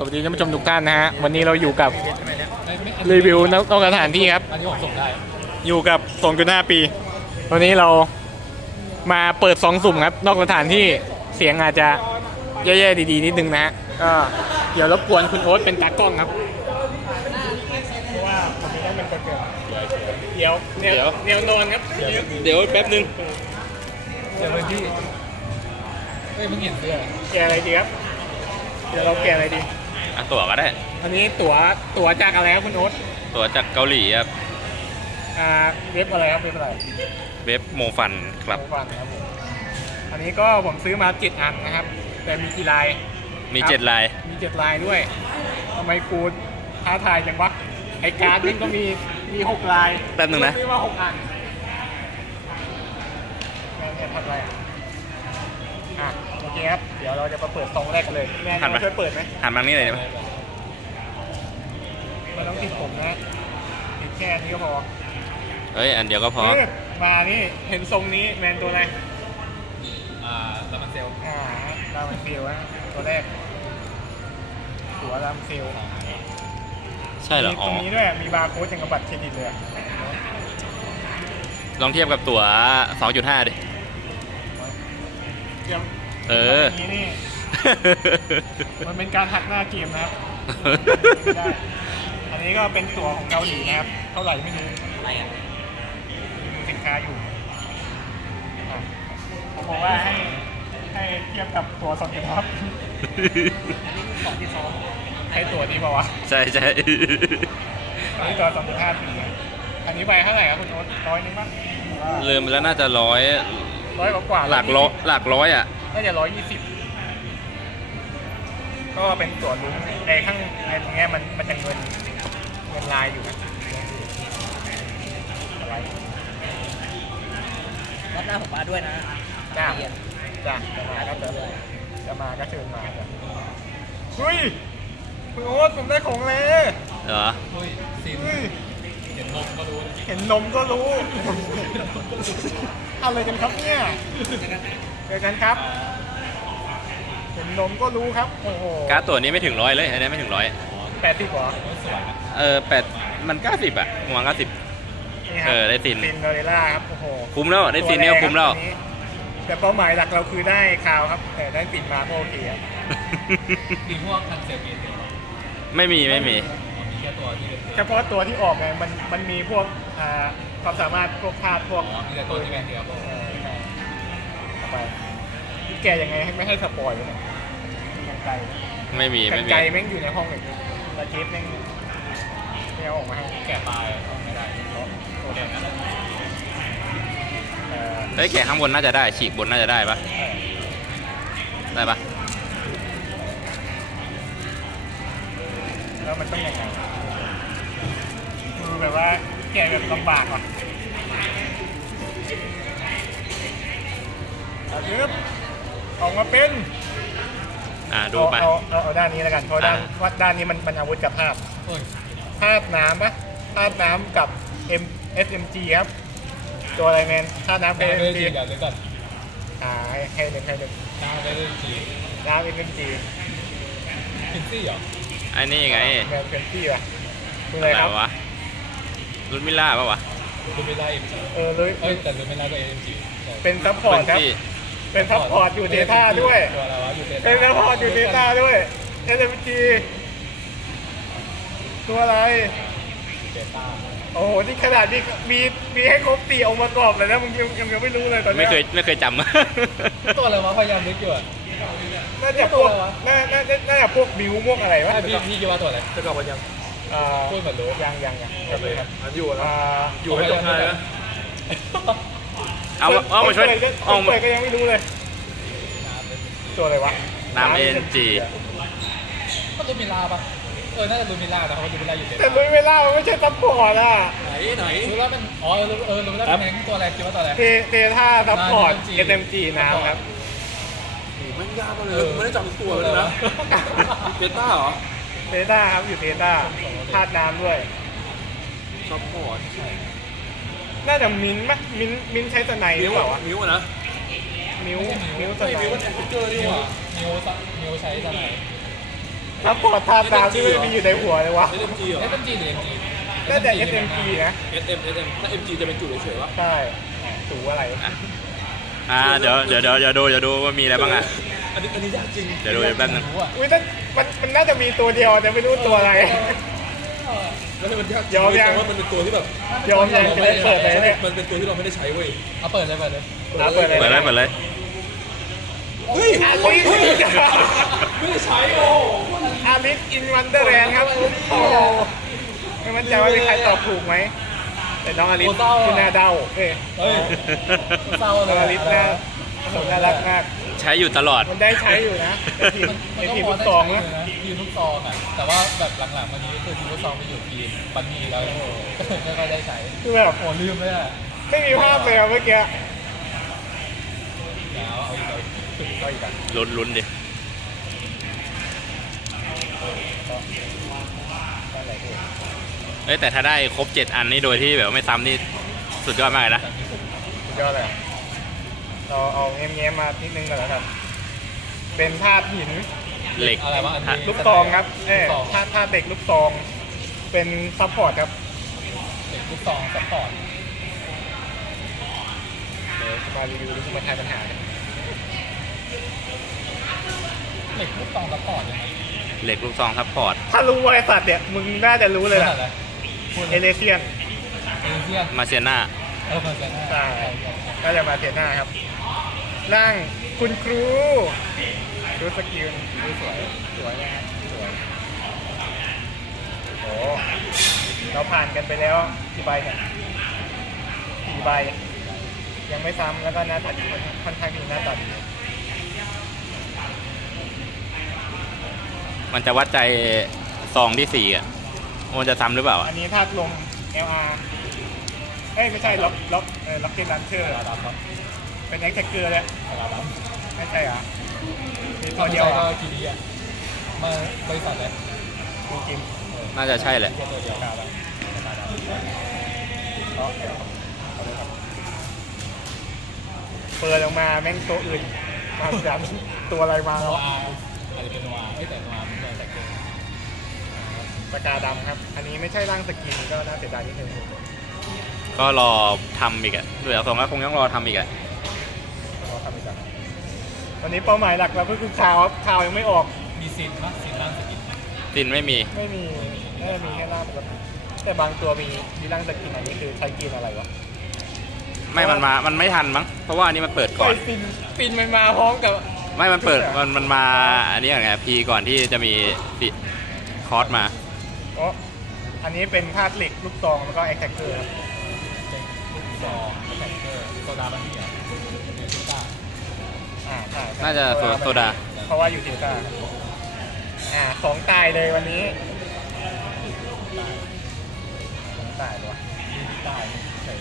สวัสดีท่านผู้ชมทุกท่านนะฮะ วันนี้เราอยู่กับรีวิวนอกนอกสถานที่ครับ อันนี้ผมส่งได้ อยู่กับ 2.5 ปี วันนี้เรามาเปิดสองสุ่มครับ นอกสถานที่เสียงอาจจะแย่ๆดีๆ นิดนึงนะฮะก็เดี๋ยวรบกวนคุณโอ๊ตเป็นตากล้องครับเพราะว่าผมจะต้องเป็นตัวเกิดเดี๋ยวเดี๋ยวเดี๋ยวนอนครับ เดี๋ยวแป๊บนึงเดี๋ยวเป็นที่เฮ้ยมึงเห็นเสื้อแกะอะไรดีครับ เดี๋ยวเราแกะอะไรดี อะตั๋วก็ได้ อันนี้ตั๋วตั๋วจากอะไรครับคุณโอ๊ตตั๋วจากเกาหลีครับอ่าเว็บอะไรครับเว็บอะไรเว็บโมฟันครับโมฟันครับผมอันนี้ก็ผมซื้อมาเจ็ดอันนะครับ แต่มีกี่ลายมีครับเจ็ดลายมีเจ็ดลายด้วยทำไมกูท้าทายจังวะไอการ์ดนี่ก็มีมีหกลายแป๊บนึงนะซื้อมาหกอันแม่เนี่ยทำอะไรอะอะโอเคครับ เดี๋ยวเราจะมาเปิดซองแรกกันเลยแม่หันมาช่วยเปิดไหมหันมานี่เลยได้ไหมไม่ต้องติดผมนะติดแค่นี้ก็พอเฮ้ยอันเดียวก็พอนี่มานี่เห็นทรงนี้แมนตัวอะไรอ่าลามันเซลอ่าดามันฟิลฮะตัวแรกหัวดามันฟิลใช่เหรอมีอ๋ตอรงนี้ด้วยมีบาร์โค้ดอย่างกับบัตรเครดิตเลยอะลองเทียบกับตั๋ว 2.5 ดิ เตรียมเออนนี้นี่ มันเป็นการหักหน้าเกมนะครับไม่ได้อันนี้ก็เป็นตัวของเกาหลีนะครับ เท่าไหร่ไม่รู้ดูสินค้าอยู่อะผมบอกว่าให้ให้เทียบกับตัวสดกันครับของที่ซ้อมใช้ตัวนี้เปล่าวะ ใช่ใช่อันนี้ตัวสองจุดห้าปีอันนี้ใบเท่าไหร่ครับคุณโอ๊ตร้อยนึงมั้งลืมไปแล้วน่าจะร้อยร้อยกว่าๆหลักร้อยหลักร้อยอะ น่าจะร้อยยี่สิบก็เป็นตัวลุ้นในข้างในตรงเนี้ยมันมันจะเงินเงินลายอยู่นะอะไรรอบหน้าผมมาด้วยนะจ้าเรียนจ้าจะมาก็จะจะมาก็เชิญมาจ้ะเฮ้ยคุณโอ๊ตผมได้ของเลยเหรอเฮ้ยซีนเฮ้ยเห็นนมก็รู้ เห็นนมก็รู้ อะไรกันครับเนี่ย เจอกันครับเห็นนมก็รู้ครับ โอ้โหการ์ดตั๋วนี้ไม่ถึงร้อยเลยอันนี้ไม่ถึงร้อยแปดสิบเหรอสวยนะเออแปดมันเก้าสิบอะประมาณเก้าสิบ นี่ครัเออได้ซิน ซินโดเรล่าครับ โอ้โหคุ้มแล้วได้ซีนเนี่ยคุ้มแล้ว ตัวรกรับตัวนี้แต่เป้าหมายหลักเราคือได้คาวครับ แต่ได้ปิดมาก็โอเคอะมีพวกคันเซลเกตเดียวเหรอไม่มีไม่มี มีแค่ตัวที่เป็นเฉพาะตัวที่ออกไงมันมันมีพวกอ่าความสามารถพวกภาพพวก อ๋อมีแต่ตัวที่แมนเดียวเออต่อ ไปแกยังไงให้ไม่ให้สปอยเลยเนี่ยกันไกลไม่มีกัไม่นมีไกลแม่งอยู่ในห้องเลยตะเก็บแม่งไม่เอาออกมาให้แกะตายเอาไม่ได้ตัวเดียวนั้นเอ่อเฮ้ยแกะข้างบนน่าจะได้ ฉีกบนน่าจะได้ปะได้ปะแล้วมันต้องยังไงคือแบบว่าแกะแบบลำบากว่ะ อายึบออกมาเป็นอ่าดูไป เอาเอาเอาเอาด้านนี้แล้วกันเพราะด้านอ่า ว่าด้านนี้มันมันอาวุธกับภาพเฮ้ยภาพน้ำปะภาพน้ำกับ M SMG ครับ ตัวอะไรแมนภาพน้ำกับน้าไป SMG จีกันหรือก่อนอ่าให้ให้หนึ่งให้หนึ่งน้าไปจีน้ำ SMG พินซี่เหรออันนี้ไงแมนเป็นที่ป่ะคืออะอะไรไรครับวะรุ่นมิล่าปะวะลูมิล่าเอ็มจีเออเลยเอ้ยแต่ลูมิล่าก็เอ็มจีเป็นซัพพอร์ตครับ ที่ เป็นซัพพอร์ตอยู่เดต้าด้วย ตัวอะไรวะอยู่เดต้าเป็นซัพพอร์ตอยู่เดต้าด้วย SMG ตัวอะไร เดต้าโอ้โห นี่ขนาดนี้มีมีให้ครบสี่องค์ประกอบเลยนะมึงยังยังยังไม่รู้เลยตอนไม่เนี้ยเคยไม่เคยจำ ตัวอะไรวะพยายามนึกอยู่อะน่าจะพวกตัวอะไรวะ น่าน่าน่าน่าจะพวกบิวพวกอะไรวะไอพี่พี่คิดว่าตัวอะไร จะกลับมายังอ่าพูดเหมือนรู้ ยังยังยังยังเลยครับมันอยู่อ่าอยู่ให้ตรงไหนนะ เอามาเอามาช่วยเอาเอามามาก็ยังไม่รู้เลย ตัวอะไรวะน้ำ NG ก็ลูมิล่าปะเออ น่าจะลูมิล่านะเพราะว่าลูมิล่าอยู่เดแต่ต้าลุยเวลามันไม่ใช่ซัพพอร์ตอะไหนไหนรู้แล้วมันอ๋อเออเออรู้แล้วเป็นแมงตัวอะไรคิดว่าตัวอะไร เทเทท่าซัพพอร์ตน้ำ SMG น้ำครับ มันยากมากเลยไม่ได้จำตัวเลยนะเบต้าเหรอเทต้าครับอยู่เทต้าธาตุน้ำด้วยซัพพอร์ต น่าจะมิ้นท์มั้ยมิ้นท์มิ้นท์ใช้สไนหรือเปล่าวะมิวอะนะมิ้วมิ้วสไม่ไนมิวมันแอปเจอร์นี่นิหวว่านิวนิวใช้ทนายซัพพอร์ตท่าตามที่ไม่มีอยู่ในหัวเลยวะ SMG เหรอ เอสเอ็มจีหรือเอ็มจีน่าจะ SMG นะ SM SM ถ้า MG จะเป็นจุดเฉยๆวะใช่อะสูอะไร อ่าเดี๋ยวเดี๋ยวเดี๋ยวเดี๋ยวดูเดี๋ยวดูว่ามีอะไรบ้างอะ อันนี้อันนี้ยากจริงเดี๋ยวดูแป๊บนึง รู้อะอุ้ยแต่มันมันน่าจะมีตัวเดียวแต่ไม่รู้ตัวอะไรแล้วให้มันยากจริยอมยังเพราะว่ามันเป็นตัวที่แบบยอมยังจะได้เปิดเลยเนี่ยมันเป็นตัวที่เราไม่ได้ใช้เว้ยเอาเปิดเลยเปิดเลยอะเปิดเลยเปิดเลยเปิดเลยเฮ้ยอาริสไม่ได้ใช้โอ้อาริสอินวันเดอร์แลนด์ครับ โอ้โหไม่มั่นใจว่ามีใครตอบถูกไหม แต่น้องอาริสคือหน้าเด้าเอ้ยเฮ้ยเศร้าน้เลองยอาริสหน้า โอ้โหน่ารักมาก ใช้อยู่ตลอด มันได้ใช้อยู่นะในทีมมันในมันก็ทีมพอลูกได้ซองใช้นะอยู่นะ ทีมลูกซองอะ แต่ว่าแบบหลังๆมานี้คือทีมลูกซองไปอยู่ทีมบันนี่แล้วไม่ค่อยได้ใช้คือแบบโอ้ลืมเลยอะไม่มีภาพเลยอะเมื่อกี้เดี๋ยวเอาอีกเลยก็อีกอะลุ้นลุ้นดิก็ไหนพูดเอ้ยแต่ถ้าได้ครบ 7 อันนี้โดยที่แบบไม่ซ้ำนี่สุดยอดมากเลยนะ สุดยอดเลยอะ เราเอาเงี้ยๆมานิดนึงก่อนแล้วกันเป็นธาตุหินเหล็กอะไรวะอันนี้ลูกซองครับเออลูกซองธาตุธาตุเด็กลูกซอง เป็นซัพพอร์ตครับเด็กลูกซองซัพพอร์ตเดี๋ยวจะมารีวิวหรือจะมาทายปัญหาเนี่ยเด็กลูกซองซัพพอร์ตยังไงเหล็กลูกซองซัพพอร์ตถ้ารู้บริษัทเนี่ยมึงน่าจะรู้เลยล่ะอะไรพูดเอเลเซียนเอเชียนมาเซียนาเออเปิดกันใช่ก็จะมาเทียหน้าครับ ร่างคุณครูดูสกิลดูสวยสวยนะครับสวยโอ้เราผ่านกันไปแล้วกี่ใบเนี่ยสี่ใบ ยังไม่ซ้ำแล้วก็หน้าตาดีค่อนข้างดีหน้าตาดีมันจะวัดใจซองที่สี่อะมันจะซ้ำหรือเปล่าอัอะนนี้ธาตุลม LR เอ้ยไม่ใช่ล็อกล็อกเออล็อกเก็ตลันเชอร์ดาวครับ เป็นแอคแท็กเกอร์เลยดาวครับไม่ใช่เหรอมีตัตัววเดีเดียยววก็อะกี่ดีอะมาบริษัทเลยดูจิมน่าจะใช่แหละ แค่ตัวเดียวครับก็เอาเลยครับเปิดออกมาแม่งตัวอื่น มาจับตัวอะไรมาโนแล้วอาอาจจะเป็นโนอาเอ้ยแต่โนอามันเป็นแต่เกินปากกาดำครับ อันนี้ไม่ใช่ร่างสกินก็น่าเสียดายนิดนึงก็รอทำอีกอะดูจากทรงแล้วคงต้องรอทำอีกอะ วันนี้เป้าหมายหลักเราก็คือข่าวครับข่าวยังไม่ออกมีซินปะซินร่างสกินตินไม่มี ไม่มีน่าจะมีแค่ร่างปกติแต่บางตัวมีมีร่างสกินอันนี้คือใช้กินอะไรวะไม่มันมา มันไม่ทันมั้ง เพราะว่าอันนี้มันเปิดก่อน ไอ้ฟินฟินมันมาพร้อมกับ ไม่มันเปิด มันมันมาอันนี้ก่อนไงพีก่อนที่จะมีปิคอร์สมา อ๋ออันนี้เป็นธาตุเหล็กลูกซองแล้วก็แอคแท็กเกอร์ครับเป็นลูกซองแท็กเกอร์โซดาบันนี่อะเนซูต้า อ่าใช่ใช่น่าจะโซโซดา เพราะว่าอยู่เทลตาอ่าสองตายเลยวันนี้สองตายด้วยตายเฉย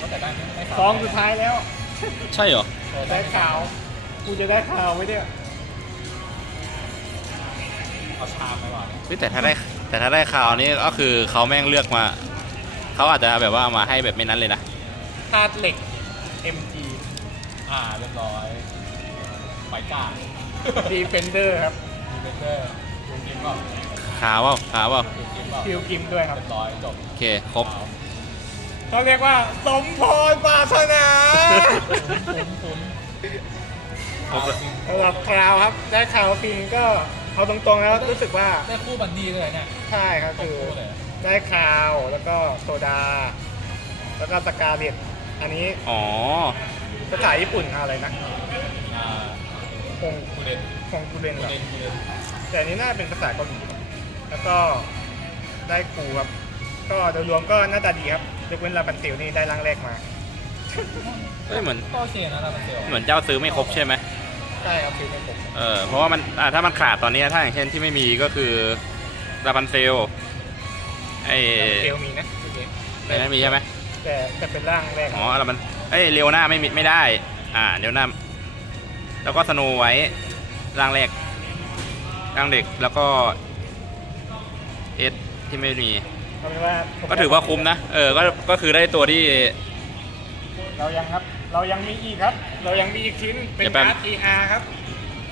ก็แต่ได้ไม่ไม่ซองสุดท้ายแล้วใช่เหรอได้ข่าวกูจะได้ข่าวไหมเนี่ยเอาชามไปว่ะเฮ้ยแต่ถ้าได้แต่ถ้าได้ข่าวนี้ก็คือเขาแม่งเลือกมา เขาอาจจะแบบว่าเอามาให้แบบไม่นั้นเลยนะ ธาตุเหล็ก MG อ่าเรียบร้อย ไบก้า Defender ครับดีเบเกอร์ดูกิมก็ข่าวว่าข่าวว่าดูกิมก็คิวกิมด้วยครับเรียบร้อยจบโอเคครบ เขาเรียกว่าสมพรปรารถนาคุ้นคุ้นครบแล้ว สำหรับคราวครับได้ข่าวฟินก็เอาตรงๆแล้วรู้สึกว่าได้คู่บันนี่เลยเนี่ยใช่ครับครบคือคู่เลยได้คราวแล้วก็โซดา แล้วก็สกาเลตอันนี้อ๋อภาษาญี่ปุ่นอะไรนะอ่า คงคูเดนคงกูเรนคูเหรอเดนคูเดนแต่อันนี้น่าเป็นภาษาเกาหลีครับแล้วก็ได้ครูครับ ก็โดยรวมก็หน้าตาดีครับยกเว้นลาบันเตียวนี่ได้ร่างแรกมาเฮ้ยเหมือนก็โอเคนะลาบันเซลเหมือนเจ้าซื้อไม่ครบใช่ไหมใช่ครับคือเป็นผมเออเพราะว่ามันอ่าถ้ามันขาดตอนนี้ถ้าอย่างเช่นที่ไม่มีก็คือลาบันเซลไอ้ลาบันเตียวมีนะโอเคไม่นั้นมีใช่ไหมแต่แต่เป็นร่างแรกอ๋อลาบันเอ้ยเรียวหน้าไม่มีไม่ได้ อ่าเรียวหน้า แล้วก็สโนไว้ร่างแรกร่างเด็กแล้วก็เอสที่ไม่มี เอาเป็นว่าผมก็ถือว่าคุ้มนะ เออ ก็ ก็คือได้ตัวที่ เรายังครับ เรายังมีอีกครับ เรายังมีอีกชิ้นเป็นเดี๋ยวแป๊บ การ์ด ER ครับ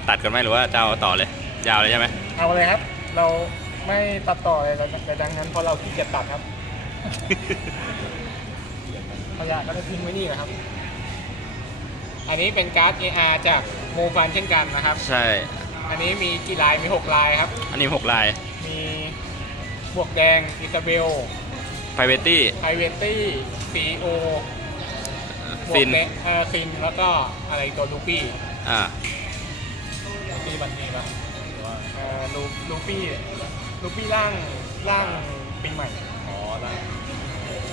ตัดกันไหมหรือว่าจะเอาต่อเลย ยาวเลยใช่ไหมคเอาเลยครับ เราไม่ตัดต่ออะไรแต่ดังนั้นเพราะเราขี้เกียจตัดครับขยะก็จะทิ้งไว้นี่นะครับ อันนี้เป็นการ์ด AR จากโมฟันเช่นกันนะครับ ใช่ อันนี้มีกี่ลายมี 6 ลายครับ อันนี้หกลาย มีบวกแดงอิซาเบลไพรเวตี้ไพเวตี้ซีโอบวซิกนแดงเออซิน แล้วก็อะไรตัวลูปี้อ่าที่บันนี่ปะหรือว่าเอ่อลูลูปี้ลูปี้ร่างร่างปีใหม่ อ๋อได้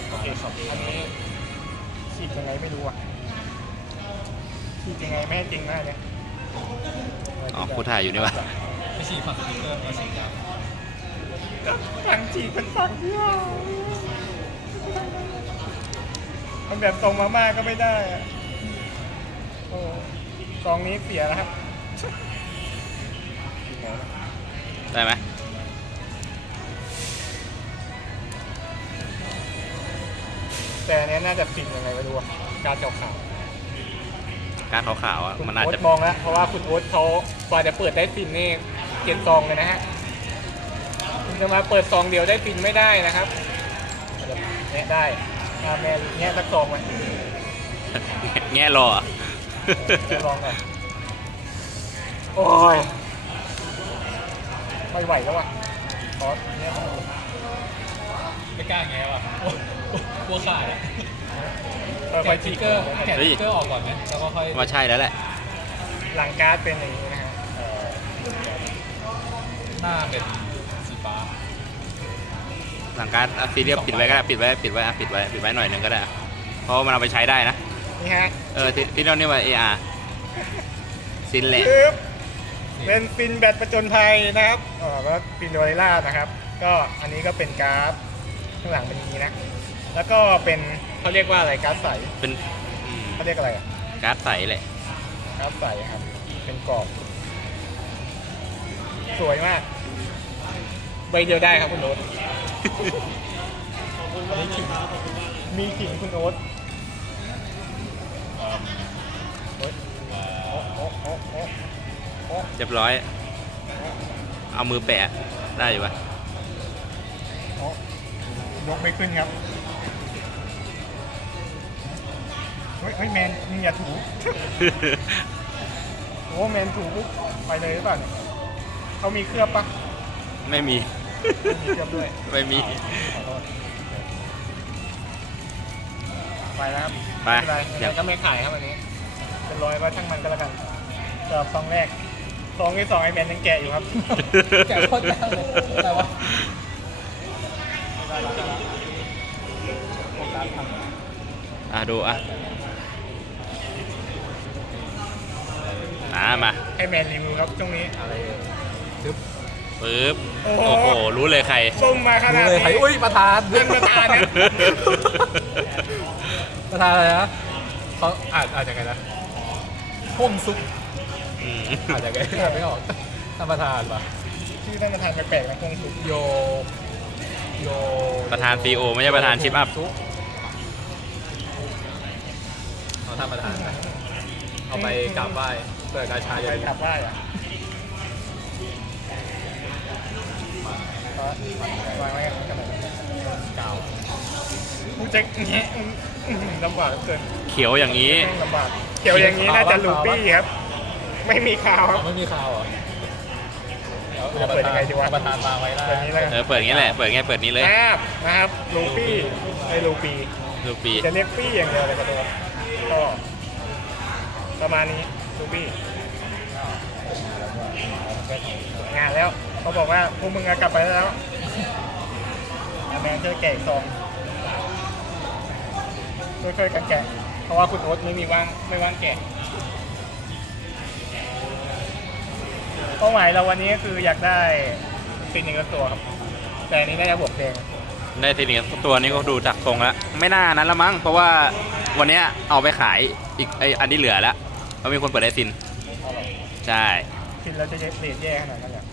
โอเคครับอันนี้ฉีดยังไงไม่รู้อะ ฉีดยังไงไม่ให้จริงได้เลยอ๋อผู้ถ่ายอยู่นี่วะไม่ฉีกฝั่งสติ๊กเกอร์มาฉีกยาวฝั่งฉีดเป็นฝั่งเดียวมันแบบตรงมาม่าก็ไม่ได้อะโอ้กองนี้เสียแล้วครับได้ไหมแต่อันเนี้ยน่าจะฟินยังไงไม่รู้อะการดขาว การขาวๆอะๆคุณมันอาจโอ๊ตจะมองแล้วเพราะว่าคุณโอ๊ตเขากว่าจะเปิดได้ฟินนี่เกียนซองเลยนะฮะคุณจะมาเปิดซองเดียวได้ฟินไม่ได้นะครับเนี่ยได้อาแมนเนี่ยสักซองมันแง่รออะจะลองก่อนโอ้ยไม่ไหวแล้วว่ะขอเนี่ยต้องไม่กล้าแง้ว่ะกลัวขาดอะเออไฟ แกะสจีติ๊กเกอร์แกะสติ๊กเกอร์ออกก่อนไหมแล้วก็ค่อย ว่าใช่แล้วแหละ หลังการ์ดเป็นอย่างนี้นะฮะเออหน้าเป็นสีฟ้าหลังการอะซีเรียลปิดไว้ก็ได้ปิดไว้ปิดไว้อะปิดไว้ปิดไว้หน่อยหนึงก็ได้อะเพราะว่ามันเอาไปใช้ได้นะ นี่ฮะเออที่ที่เราเนี่ยว่า AR ซินแหละปึ๊บเป็นฟินแบตประจนภัยนะครับอ๋อก็ฟินโดเรล่านะครับ ก็อันนี้ก็เป็นการ์ดข้างหลังเป็นอย่างนี้นะ แล้วก็เป็น เขาเรียกว่าอะไรการ์ดใสเป็นอืมเขาเรียกอะไรอะการ์ดใสแหละการ์ดใสครับ เป็นกรอบ สวยมาก ใบเดียวได้ครับคุณโอ๊ตมีขิงมีขิงคุณโอ๊ตโอ๊ยโอ๊ะโอ๊ะโอ๊ะโอ๊ะโอ๊ะเรียบร้อย เอามือแปะได้อยู่ปะโอ๊ะยกไม่ขึ้นครับ ฮ้ยเฮ้ยแมนมึงอย่าถูโอ้แมนถูปุ๊บไปเลยหรือเปล่าเนี่ยเขามีเคลือบปะไม่มี ไม่มีเคลือบด้วยไม่มี ขอโทษไปแล้วครับไปม่เป็นไรยังไงก็ไม่ขายครับวันนี้ เป็นร้อยว่าช่างมันก็แล้วกันสำหรับซองแรกซองที่สองไอแมนยังแกะอยู่ครับ แกะโคตรยากเลยแต่ว่า อะดูอะอ่ามา ให้แมนรีวิวครับช่วงนี้ อะไรซึบปึ๊บโอ้โห โอ้โห รู้เลยใครส้มมาขดูนาดเลยใครนี้อุ้ยประธานเรื่องประธานนะ ประธานอะไรนะเขาอ่านอ่านยังไงนะพ่วงซุปอืมอ่านยังไงอ่านไม่ออกท่านประธานปะชื่อท่านประธานแปลกๆนะคงสุกโยโยประธาน CEO ไม่ใช่ประธานชิปอัพ ซุปเอาท่านประธานไปเอาไปกราบไหว้ เปิดกาชาไปเย็นกลับบ้านอะวางไว้กันขนาดนั้นกล่าวกูจะแงะอื้อหือลำบากเหลือเกินเขียวอย่างนี้แม่งลำบากเขียวอย่างนี้น่าจะลูปี้ครับ ไม่มีข่าวครับ ไม่มีข่าวเหรอเอาเปิดยังไงดีวะเอาประธานวางไว้ได้เปิดนี้แล้วกันเออเปิดอย่างนี้แหละ เปิดอย่างนี้เปิดนี้เลยครับนะครับลูปี้ไอ้ลูปี้ดูปี จะเรียกปี้อย่างเดียวเลยครับตัวก็ประมาณนี้ ลูปี้งานแล้วเขาบอกว่าพวกมึงอะกลับไปแล้วอาแมนช่วยแกะอีกซองช่วยๆกันแกะ เพราะว่าคุณโอ๊ตไม่มีว่างไม่ว่างแกะเป้าหมายเราวันนี้ก็คืออยากได้สิ่งหนึ่งตัวครับ แต่อันนี้น่าจะบวกแดงได้ทีนี้ตัวนี้ก็ดูจากทรงแล้วไม่น่านั้นละมั้งเพราะว่าวันนี้เอาไปขายอีกไออันที่เหลือแล้ว เพราะมีคนเปิดได้ซินเอาหรอใช่กินแล้วจะเรทแย่ขนาดนั้นเลย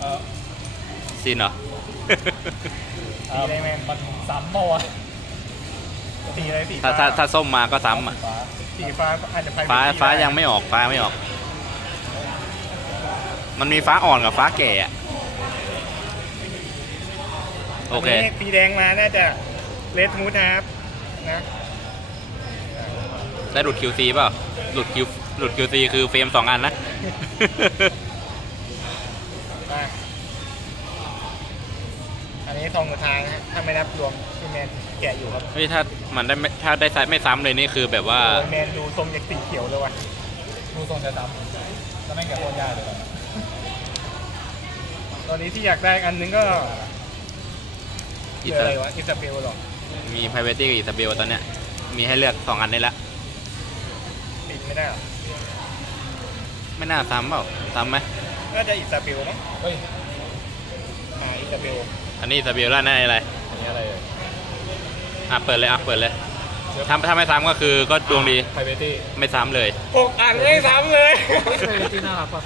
เออซินเหรอตีได้ไหมมันซ้ำเปล่าวะตีอะไรสีถ้าฟ้าถ้าถ้าส้มมาก็ซ้ำอะฟ้าสีฟ้าอาจจะไปฟ้าไม่ได้ฟ้ายังไม่ออกฟ้าไม่ออก มันมีฟ้าอ่อนกับฟ้าแก่อะโอเคนนี้สีแดงมาน่าจะเลดมูดนะครับนะได้หลุด QC เปล่าหลุด Q หลุด QC คือเฟรมสองอันนะอะอันนี้ทองสุดท้ายนะฮะถ้าไม่นับรวมที่แมนแกะอยู่ครับเฮ้ยถ้ามันได้ไม่ถ้าได้ไซส์ไม่ซ้ำเลยนี่คือแบบว่า โอ้ยแมนดูทรงจากสีเขียวเลยว่ะดูทรงจะซ้ำแล้วแม่งแกโคตรยากเลยตอนนี้ที่อยากได้อันนึงก็อิคือสอะไรระวะอิซาเบลหรอมี Private กับอิซาเบลตอนเนี้ย มีให้เลือกสองอันนี้ละปิดไม่ได้หรอ ไม่น่าซ้ำเปล่าซ้ำไหมน่าจะอิซาเบลมั้งเฮ้ยอ่าอิซาเบลอันนี้อิซาเบลแล้วนั่นอะไรอันนี้อะไรเอ่ยอะเปิดเลยอะเปิดเลยถ้าถ้าไม่ซ้ำก็คือก็ดวงดีไพรเวตี้ไม่ซ้ำเลยหกอันไม่ซ้ำเลยไพรเวตี้น่ารักป่ะ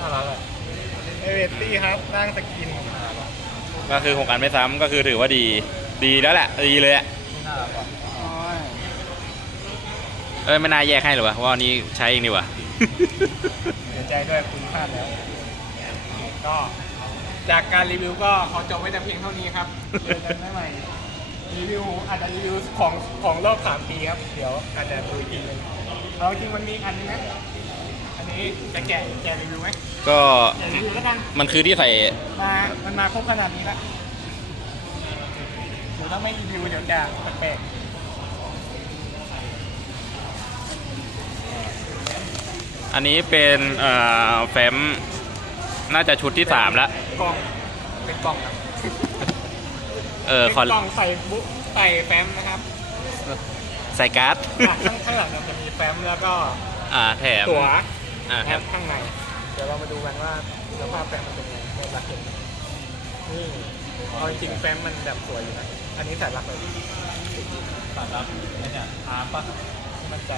น่ารักอะเอเวตตี้ครับร่างสกินก็คือหกอันไม่ซ้ำก็คือถือว่าดีดีแล้วแหละดีเลยอะน่ารักว่ะเอ้ยไม่น่าแยกให้หรอวะเพราะว่าอันนี้ใช้เองดีกว่า เสียใจด้วยคุณพลาดแล้วก็จากการรีวิวก็ขอจบไว้แต่เพียงเท่านี้ครับเจอกันได้ใหม่รีวิวอาจจะรีวิวของของรอบสามปีครับ เดี๋ยวอาจจะดูอีกทีหนึงเอาจริงมันมีอีกอันนึงนะอันนี้จะแกะแกะรีวิวไหมก็แกะรีวิวแล้วกัน มันคือที่ใส่มามันมาครบขนาดนี้แล้วเดี๋ยวถ้าไม่รีวิวเดี๋ยวจะแปลก อันนี้เป็นเอ่อแฟ้มน่าจะชุดที่สามแล้วๆกล่อง เป็นกล่องครับเออเป็นขอกล่องใส่บุ๊ใส่แฟ้มนะครับใส่การ์ดอะข้างข้างหลังเนี่ยจะมีแฟ้มแล้วก็อ่าแถมตั๋วอ่าแถแฟ้มมข้างใน เดี๋ยวเรามาดูกันว่าสภาพแฟ้มมันเป็นยังไงในรักเห็นนี่เอาจริงๆแฟ้มมันแบบสวยอยู่นะ อันนี้ใส่รักเลย สารรับไอ้เนี่ยอาร์มป่ะไม่มั่นใจ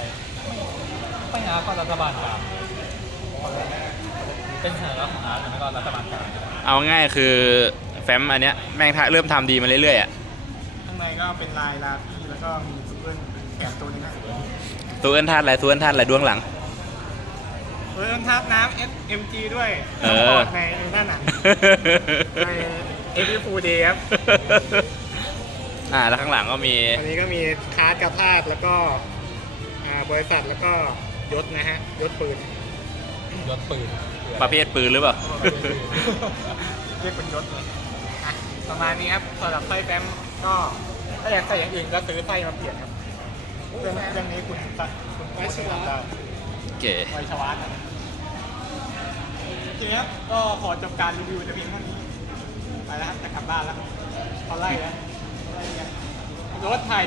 ไม่อาร์มก็รัฐบาลกลางเป็นสัญลักษณ์ของอาร์มแล้วก็รัฐบาลกลางเอาง่ายคือแฟ้มอันเนี้ยแม่งถ้าเริ่มทำดีมาเรื่อยๆอะข้างในก็เป็นลายลาฟี่แล้วก็มีซูเปอร์แถมตัวนี้นะตัวเอินธาตุอะไรตัวเอินธาตุอะไรดวงหลังเพิ่มทับน้ำ SMG ด้วยเออต้องบอกในนั่นน่ะในเอฟฟูเดย์ครับอ่าแล้วข้างหลังก็มี อันนี้ก็มีคาร์ดกระพาดแล้วก็อ่า บริษัทแล้วก็ยศนะฮะยศปืนยศปืนประเภทปืนหรือเปล่า เรียกเป็นยศเลยอะประมาณนี้ครับสำหรับไส้แฟ้มก็ถ้าอยากใส่อย่างอื่นก็ซื้อไส้มาเปลี่ยนครับเรื่องเรื่องนี้คุณตะคุณพูดให้ทำได้เก๋ไวชวัตทีนี้ครับก็ขอจบการรีวิวแต่เพียงเท่านี้ไปแล้วครับจะกลับบ้านแล้วเขาไล่แล้วไล่เนี่ยรถถ่าย